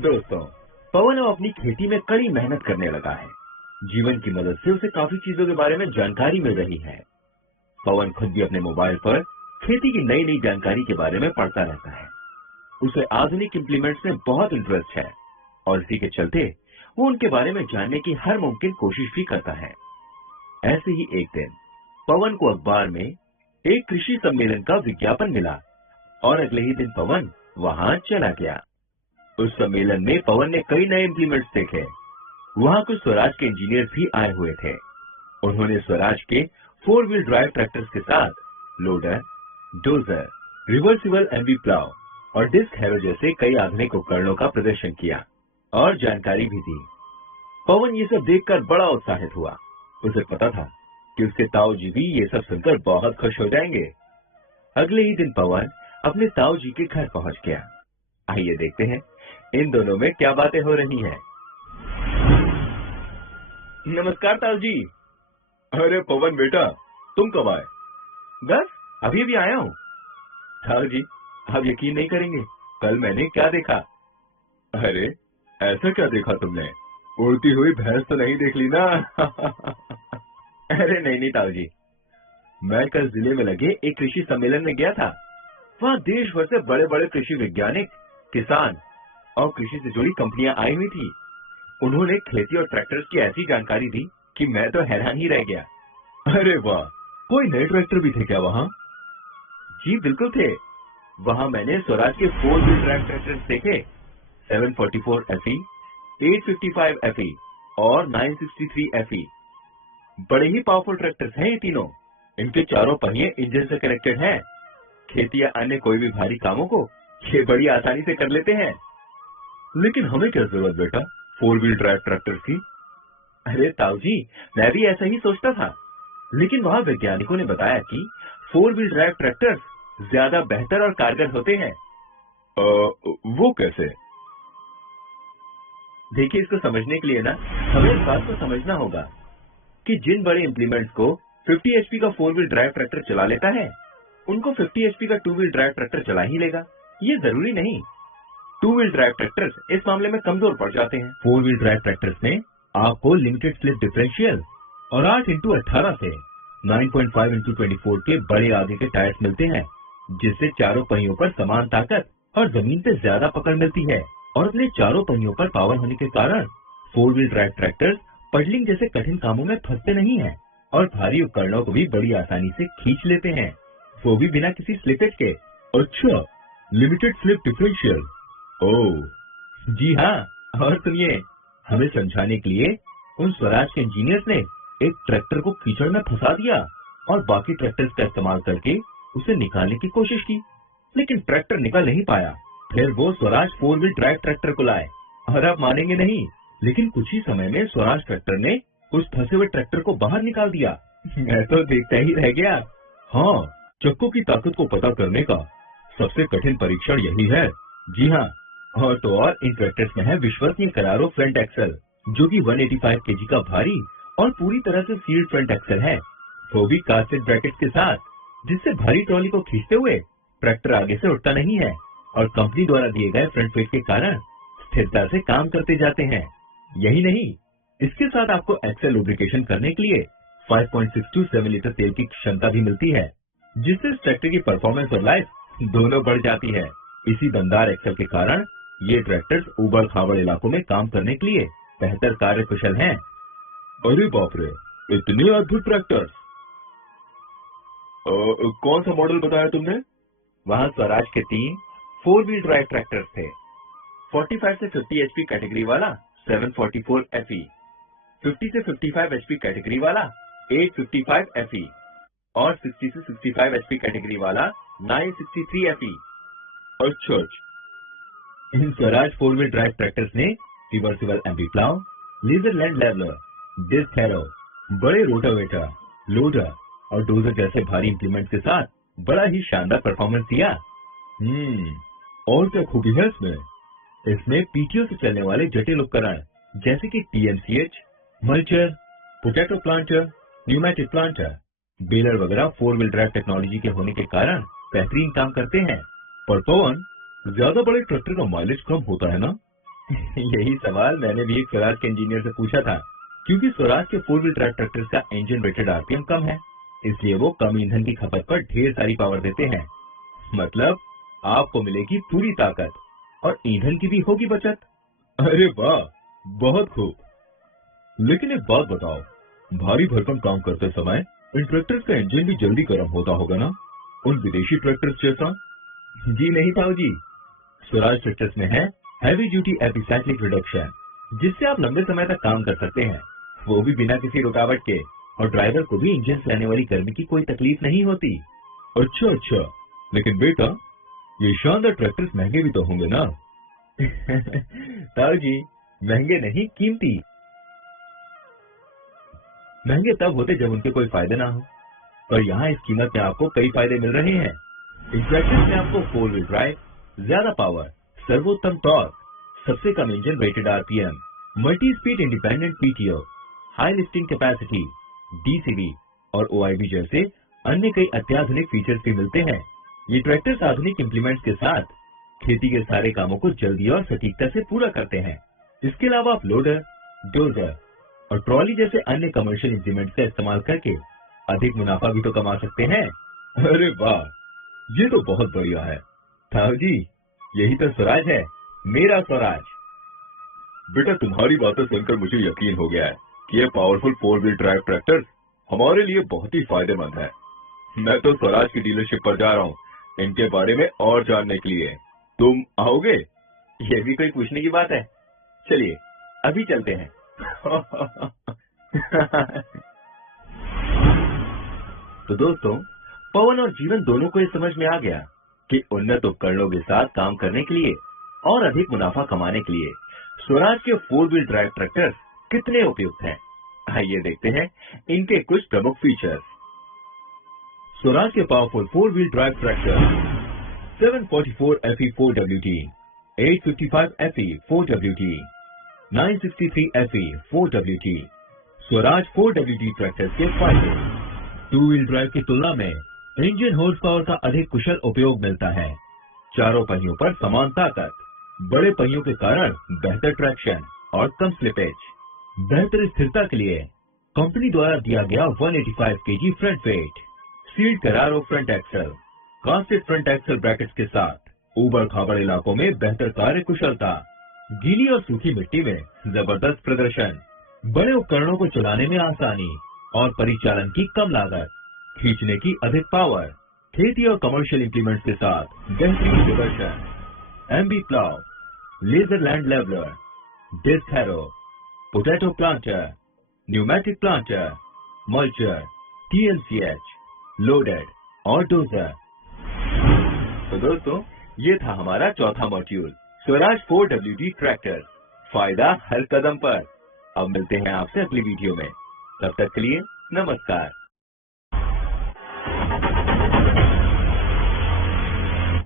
दोस्तों, पवन अब अपनी खेती में कड़ी मेहनत करने लगा है। जीवन की मदद से उसे काफी चीजों के बारे में जानकारी मिल रही है। पवन खुद भी अपने मोबाइल पर खेती की नई नई जानकारी के बारे में पढ़ता रहता है। उसे आधुनिक इम्प्लीमेंट्स में बहुत इंटरेस्ट है और इसी के चलते वो उनके बारे में जानने की हर मुमकिन कोशिश भी करता है। ऐसे ही एक दिन पवन को अखबार में एक कृषि सम्मेलन का विज्ञापन मिला और अगले ही दिन पवन वहां चला गया। उस सम्मेलन में पवन ने कई नए इम्प्लीमेंट्स देखे। वहां कुछ स्वराज के इंजीनियर भी आए हुए थे। उन्होंने स्वराज के 4 व्हील ड्राइव ट्रैक्टर्स के साथ loader, dozer, reversible MV plough और डिस्क हैरो जैसे कई आधुनिक उपकरणों का प्रदर्शन किया और जानकारी भी दी। पवन ये सब देखकर बड़ा उत्साहित हुआ। उसे पता था कि उसके ताऊ जी भी ये सब सुनकर बहुत खुश हो जाएंगे। अगले ही दिन पवन अपने ताऊ जी के घर पहुंच गया। आइए देखते हैं इन दोनों में क्या बातें हो रही हैं। नमस्कार ताऊ जी। अरे पवन बेटा, तुम कब आए? बस अभी भी आया हूँ। ताऊ जी, आप यकीन नहीं करेंगे, कल मैंने क्या देखा। अरे ऐसा क्या देखा तुमने? उड़ती हुई भैंस तो नहीं देख ली ना? अरे नहीं ताऊ जी, मैं कल जिले में लगे एक कृषि सम्मेलन में गया था। वहाँ देश भर से बड़े बड़े कृषि वैज्ञानिक, किसान और कृषि से जुड़ी कंपनियां आई हुई थी। उन्होंने खेती और ट्रैक्टर्स की ऐसी जानकारी दी कि मैं तो हैरान ही रह गया। अरे वाह, कोई नए ट्रैक्टर भी थे क्या वहाँ? जी बिल्कुल थे। वहाँ मैंने स्वराज के 4 व्हील ड्राइव ट्रैक्टर्स देखे। 744 FE, 855 FE और 963 FE। बड़े ही पावरफुल ट्रैक्टर्स हैं ये तीनों। इनके चारों पहिए इंजन से कनेक्टेड हैं। खेती या अन्य कोई भी भारी कामों को ये बड़ी आसानी से कर लेते हैं। लेकिन हमें क्या जरूरत बेटा 4 व्हील ड्राइव ट्रैक्टर की? अरे ताऊ जी, मैं भी ऐसा ही सोचता था, लेकिन वहाँ वैज्ञानिकों ने बताया कि 4 व्हील ड्राइव ट्रैक्टर्स ज्यादा बेहतर और कारगर होते हैं। वो कैसे? देखिए, इसको समझने के लिए ना हमें इस बात को समझना होगा कि जिन बड़े इम्प्लीमेंट्स को 50 HP का 4 व्हील ड्राइव ट्रैक्टर चला लेता है, उनको 50 HP का 2 व्हील ड्राइव ट्रैक्टर चला ही लेगा। ये जरूरी नहीं। 2 व्हील ड्राइव ट्रैक्टर्स इस मामले में कमजोर पड़ जाते हैं। 4 व्हील ड्राइव ट्रैक्टर्स में आपको लिमिटेड स्लिप डिफरेंशियल और 8x18 से 9.5x24 के बड़े आगे के टायर्स मिलते हैं, जिससे चारों पहियों पर समान ताकत और जमीन पे ज्यादा पकड़ मिलती है। और अपने चारों पहियों पर पावर होने के कारण 4 व्हील ड्राइव ट्रैक्टर्स पडलिंग जैसे कठिन कामों में फंसते नहीं हैं और भारी उपकरणों को भी बड़ी आसानी से खींच लेते हैं, वो भी बिना किसी स्लिपेज के। अच्छा, लिमिटेड स्लिप डिफरेंशियल। ओह जी हाँ। और सुनिए, हमें समझाने के लिए उन स्वराज के इंजीनियर्स ने एक ट्रैक्टर को कीचड़ में फंसा दिया और बाकी ट्रैक्टर्स का इस्तेमाल करके उसे निकालने की कोशिश की, लेकिन ट्रैक्टर निकल नहीं पाया। फिर वो स्वराज 4 व्हील ड्राइव ट्रैक्टर को लाए और आप मानेंगे नहीं, लेकिन कुछ ही समय में स्वराज ट्रैक्टर ने उस फंसे हुए ट्रैक्टर को बाहर निकाल दिया। मैं तो देखता ही रह गया। हाँ, चक्कों की ताकत को पता करने का सबसे कठिन परीक्षण यही है। जी हाँ, और तो और इन ट्रैक्टर्स में है विश्वसनीय करारो फ्रंट एक्सल, जो कि 185 kg का भारी और पूरी तरह से सील्ड फ्रंट एक्सल है, वो भी कास्टेड ब्रैकेट के साथ, जिससे भारी ट्रॉली को खींचते हुए ट्रैक्टर आगे से उठता नहीं है और कंपनी द्वारा दिए गए फ्रंट वेट के कारण स्थिरता से काम करते जाते हैं। यही नहीं, इसके साथ आपको एक्सल लुब्रिकेशन करने के लिए 5.627 लीटर तेल की क्षमता भी मिलती है, जिससे इस ट्रैक्टर की परफॉर्मेंस और लाइफ दोनों बढ़ जाती है। इसी दमदार एक्सल के कारण ये ट्रैक्टर्स उबड़ खाबड़ इलाकों में काम करने के लिए बेहतर कार्य कुशल हैं। अरे बाप रे, इतने अद्भुत ट्रैक्टर्स! कौन सा मॉडल बताया तुमने? वहाँ स्वराज के 3 4 व्हील ड्राइव ट्रैक्टर्स थे। 45 से 50 HP कैटेगरी वाला 744 FE, 50 से 55 HP कैटेगरी वाला 855 FE और 60 से 65 HP कैटेगरी वाला 963 FE। अच्छा, इन स्वराज 4 व्हील ड्राइव ट्रैक्टर्स ने reversible MV plough, laser land leveller, disc harrow, बड़े रोटावेटर, लोडर और डोजर जैसे भारी इंप्लीमेंट्स के साथ बड़ा ही शानदार परफॉर्मेंस दिया। और क्या खूबी है इसमें? इसमें पीटीओ से चलने वाले जटिल उपकरण जैसे कि TMCH, mulcher, potato planter, pneumatic planter, baler वगैरह 4 व्हील ड्राइव टेक्नोलॉजी के होने के कारण बेहतरीन काम करते हैं। पर पवन, ज्यादा बड़े ट्रैक्टर का माइलेज कम होता है ना? यही सवाल मैंने भी एक स्वराज के इंजीनियर से पूछा था, क्योंकि स्वराज के 4 व्हील ड्राइव ट्रैक्टर्स का इंजन रेटेड आरपीएम कम है, इसलिए वो कम ईंधन की खपत पर ढेर सारी पावर देते हैं। मतलब आपको मिलेगी पूरी ताकत और ईंधन की भी होगी बचत। अरे वाह, बहुत खूब। लेकिन एक बात बताओ, भारी भरकम काम करते समय इन ट्रैक्टर्स का इंजन भी जल्दी गर्म होता होगा ना, उन विदेशी ट्रैक्टर्स जैसा? जी नहीं ताऊ जी, स्वराज ट्रैक्टर्स में है हैवी ड्यूटी एपिसाइक्लिक रिडक्शन, जिससे आप लंबे समय तक काम कर सकते हैं, वो भी बिना किसी रुकावट के, और ड्राइवर को भी इंजन से आने वाली गर्मी की कोई तकलीफ नहीं होती। अच्छा अच्छा, लेकिन बेटा ये शानदार ट्रैक्टर्स महंगे भी तो होंगे ना? ताऊ जी, महंगे नहीं, कीमती। महंगे तब होते जब उनके कोई फायदे ना हो, पर यहाँ इस कीमत में आपको कई फायदे मिल रहे हैं। इन ट्रैक्टर्स में आपको 4 व्हील ड्राइव, ज्यादा पावर, सर्वोत्तम टॉर्क, सबसे कम engine rated RPM, multi speed independent PTO, high lifting capacity, DCB और ओआईबी जैसे अन्य कई अत्याधुनिक फीचर्स भी मिलते हैं। ये ट्रैक्टर्स आधुनिक इंप्लीमेंट्स के साथ खेती के सारे कामों को जल्दी और सटीकता से पूरा करते हैं। इसके अलावा आप लोडर, डोजर और ट्रॉली जैसे अन्य कमर्शियल इंस्ट्रूमेंट्स का इस्तेमाल करके अधिक मुनाफा भी तो कमा सकते हैं। अरे वाह, ये तो बहुत बढ़िया है। ताऊ जी, यही तो स्वराज है, मेरा स्वराज। बेटा तुम्हारी बातें सुनकर मुझे यकीन हो गया है कि ये पावरफुल 4 व्हील ड्राइव ट्रैक्टर हमारे लिए बहुत ही फायदेमंद है। मैं तो स्वराज की डीलरशिप पर जा रहा हूँ इनके बारे में और जानने के लिए। तुम आओगे? ये भी कोई पूछने की बात है? चलिए अभी चलते हैं। तो दोस्तों, पवन और जीवन दोनों को ये समझ में आ गया कि उन्नत उपकरणों के साथ काम करने के लिए और अधिक मुनाफा कमाने के लिए स्वराज के 4 व्हील ड्राइव ट्रैक्टर्स कितने उपयुक्त हैं। आइए देखते हैं इनके कुछ प्रमुख फीचर्स। स्वराज के powerful 4 wheel drive tractor 744 FE 4WT, 855 FE 4WT, 963 FE 4WT। Swaraj 4WT tractors के फायदे: 2 व्हील ड्राइव की तुलना में इंजन हॉर्स पावर का अधिक कुशल उपयोग मिलता है। चारों पहियों पर समान ताकत, बड़े पहियों के कारण बेहतर ट्रैक्शन और कम स्लिपेज। बेहतर स्थिरता के लिए कंपनी द्वारा दिया गया 185 kg front weight, sealed Carraro front axle, casted front axle brackets के साथ ऊबड़ खाबड़ इलाकों में बेहतर कार्य कुशलता, गीली और सूखी मिट्टी में जबरदस्त प्रदर्शन, बड़े उपकरणों को चलाने में आसानी और परिचालन की कम लागत, खींचने की अधिक पावर, खेती और कमर्शियल इंप्लीमेंट्स के साथ बेहतरीन प्रदर्शन, MB plough, laser land leveller, disc harrow, potato planter, pneumatic planter, mulcher, TLCH, loaded और डोजर। तो दोस्तों, ये था हमारा चौथा मॉड्यूल, स्वराज 4WT ट्रैक्टर, फायदा हर कदम पर। अब मिलते हैं आपसे अगली वीडियो में, तब तक के लिए नमस्कार।